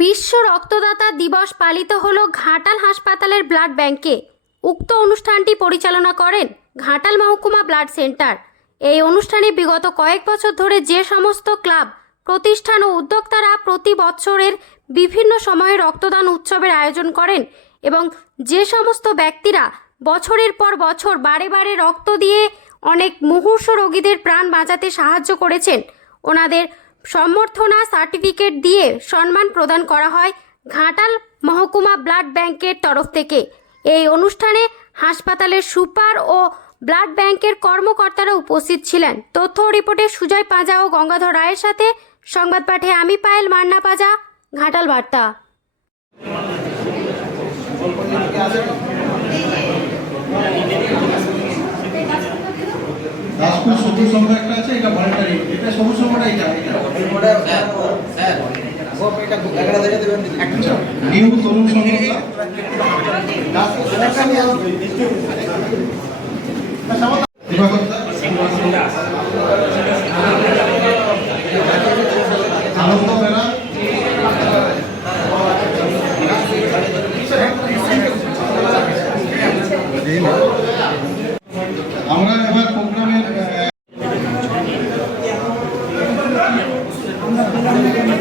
বিশ্ব রক্তদাতা দিবস পালিত হল ঘাটাল হাসপাতালের ব্লাড ব্যাংকে। উক্ত অনুষ্ঠানটি পরিচালনা করেন ঘাটাল মহকুমা ব্লাড সেন্টার। এই অনুষ্ঠানে বিগত কয়েক বছর ধরে যে সমস্ত ক্লাব, প্রতিষ্ঠান ও উদ্যোক্তারা প্রতি বছরের বিভিন্ন সময়ে রক্তদান উৎসবের আয়োজন করেন এবং যে সমস্ত ব্যক্তিরা বছরের পর বছর বারে বারে রক্ত দিয়ে অনেক মুহূর্ষ রোগীদের প্রাণ বাঁচাতে সাহায্য করেছেন, ওনাদের সম্বর্ধনা সার্টিফিকেট দিয়ে সম্মান প্রদান করা হয় ঘাটাল মহকুমা ব্লাড ব্যাংকের তরফ থেকে। এই অনুষ্ঠানে হাসপাতালের সুপার ও ব্লাড ব্যাংকের কর্মকর্তারা উপস্থিত ছিলেন। তথ্য রিপোর্টে সুজয় পাঁজা ও গঙ্গাধর রায়ের সাথে সংবাদ পাঠে আমি পায়েল মান্না পাজা, ঘাটাল বার্তা। দাসপুর সবুজ সংখ্যা একটা আছে এটা ভলেন্টারি এটা সবুজ সংঘটা এটা এটা নিউ তরুণ কিন্তু